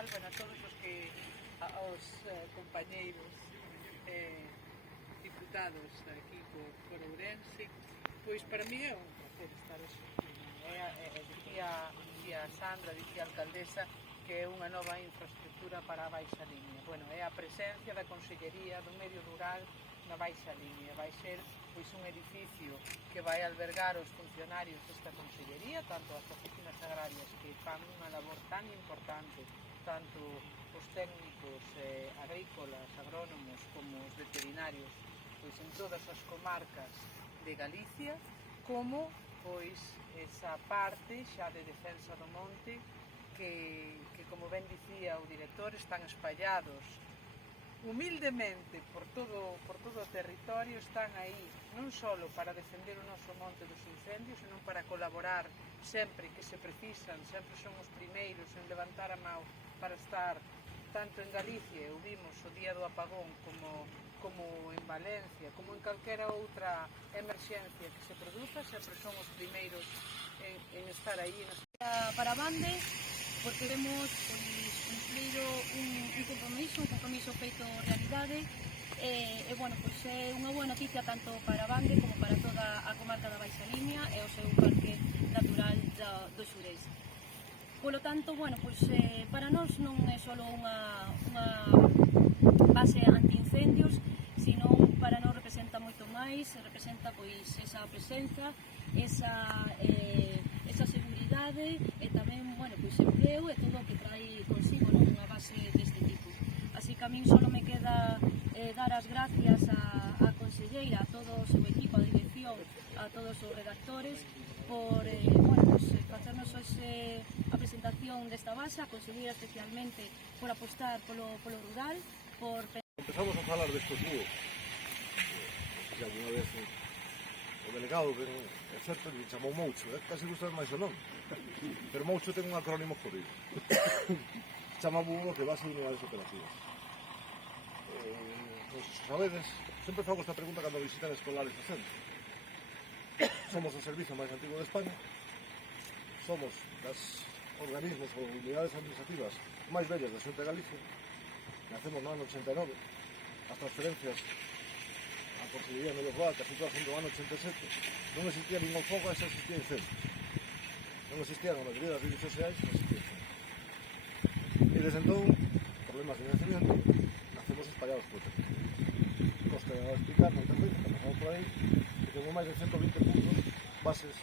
xeral, bueno, a todos os que aos compañeiros diputados aquí por Ourense, pois para mí é un placer estar aquí. Dicía Sandra, dicía a alcaldesa, que é unha nova infraestructura para a Baixa Limia. Bueno, é a presencia da Consellería do Medio Rural na Baixa Limia. Vai ser pois un edificio que vai albergar os funcionarios desta Consellería, tanto as oficinas agrarias que fan unha labor tan importante, tanto os técnicos agrícolas, agrónomos, como os veterinarios, pois en todas as comarcas de Galicia, como pois esa parte xa de defensa do monte que como ben dicía o director, están espallados humildemente por todo o territorio, están aí non só para defender o noso monte dos incendios, senón para colaborar sempre que se precisan, sempre son os primeiros en levantar a mão para estar tanto en Galicia, o vimos o día do apagón, como en Valencia, como en calquera outra emerxencia que se produza, sempre son os primeiros en estar aí. Para Bande, porque queremos cumplir un compromiso feito realidade, e bueno, pois é unha boa noticia tanto para Bande como para toda a comarca da Baixa Limia e o seu parque natural do Xurés. Polo tanto, bueno, pois para nós non é só unha base antiincendios, sino para nós representa moito máis, representa pois esa presenza, esa seguridade e tamén, bueno, pois empleo e todo o que trae consigo, non, unha base deste tipo. Así que a min só me queda dar as gracias á conselleira, a todo o seu equipo, a dirección, a todos os redactores por facernos a presentación desta base, a conselleira especialmente por apostar polo rural, por... Empezamos a falar destes búhos. Non sei se alguna vez o delegado é certo que chamou Moucho, casi gustas máis ou non, pero Moucho ten un acrónimo jodido. Chama búho que base de unidades operativas. Non sei se sabedes, sempre fago esta pregunta cando visitan escolares a centro. Somos o servizo máis antigo de España, somos das organismos ou unidades administrativas máis vellas da Xunta de Galicia, nacemos no ano 89, as transferencias a Consellería Medio Rural, casi todas son do ano 87, non existía ningún fogo, xa existía incendio. Non existían a maioría das redes sociais, non existía incendio. E desde entón, problemas de nacimiento, nacemos espallados por territorio. Costa de explicar moitas veces, que pasamos por aí, que temos máis de 120 puntos bases